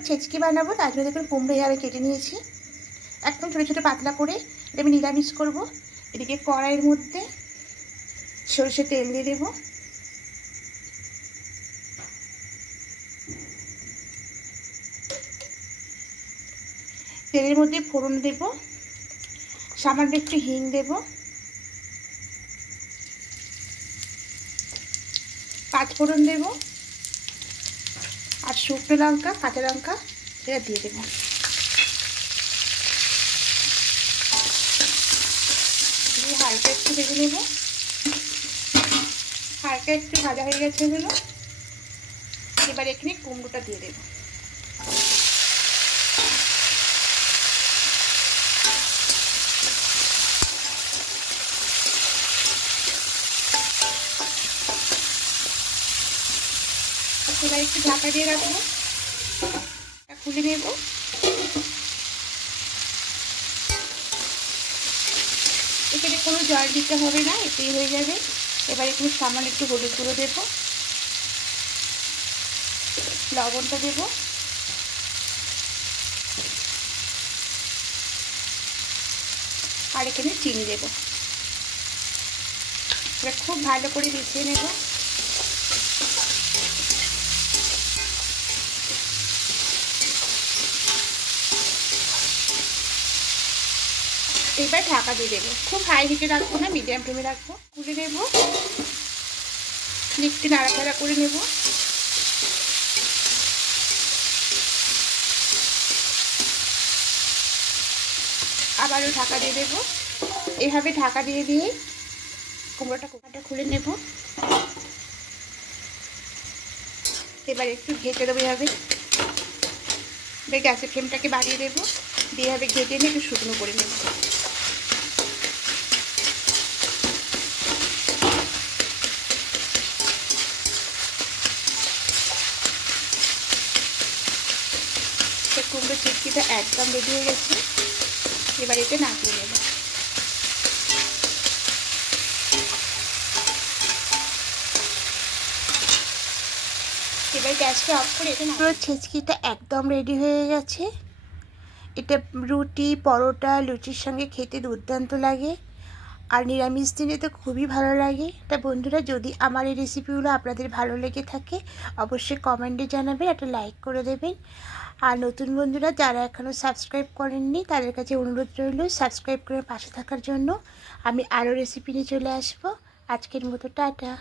কুমড়োর ছেচকি বানাবো, তার জন্য দেখুন কুমড়ো এভাবে কেটে নিয়েছি একদম ছোটো ছোটো পাতলা করে। এটা আমি নিরামিষ করবো। এদিকে কড়াইয়ের মধ্যে সরষের তেল দিয়ে দেবো। তেলের মধ্যে ফোড়ন দেব, সামান্য একটু হিং দেব, 5 ফোড়ন দেব আর শুকনো লঙ্কা কাঁচা লঙ্কা এটা দিয়ে দেব। দিয়ে হালকা একটু ভেজে নেব। হালকা একটু ভাজা হয়ে গেছে এগুলো। এবার এখানে কুমড়োটা দিয়ে দেব। এবার একটু ঢাকা দিয়ে রাখবো, খুলে নেব। এখানে কোনো জল দিতে হবে না, এতেই হয়ে যাবে। এবার একটু সামান্য একটু হলুদ গুঁড়ো দেব, লবণটা দেব, আর এখানে চিনি দেব। এবার খুব ভালো করে মিশিয়ে নেব। এবার ঢাকা দিয়ে দেবো। খুব হাই হিটে রাখবো না, মিডিয়াম ফ্লেমে রাখবো। খুলে নেব, একটু নাড়াচাড়া করে নেব। আবারও ঢাকা দিয়ে দেবো। এভাবে ঢাকা দিয়ে দিয়ে কুমড়োটা খুলে নেব। এবার একটু ঘেঁটে দেবো এভাবে। গ্যাসের ফ্লেমটাকে বাড়িয়ে দেবো, দিয়ে এভাবে ঘেঁটে নিয়ে একটু শুকনো করে নেব। কুমড়ো চিটকিটা একদম রেডি হয়ে গেছে। এবার এতে নামিয়ে নেব। এবার গ্যাসটা অফ করে এটা কুমড়োর ছেচকিটা একদম রেডি হয়ে গেছে। এটা রুটি পরোটা লুচির সঙ্গে খেতে দুর্দান্ত লাগে, আর নিরামিষ দিনে তো খুবই ভালো লাগে। তা বন্ধুরা, যদি আমার এই রেসিপিগুলো আপনাদের ভালো লেগে থাকে অবশ্যই কমেন্টে জানাবেন, একটা লাইক করে দেবেন। আর নতুন বন্ধুরা যারা এখনও সাবস্ক্রাইব করেননি তাদের কাছে অনুরোধ রইল সাবস্ক্রাইব করে পাশে থাকার জন্য। আমি আরও রেসিপি নিয়ে চলে আসবো। আজকের মতো টাটা।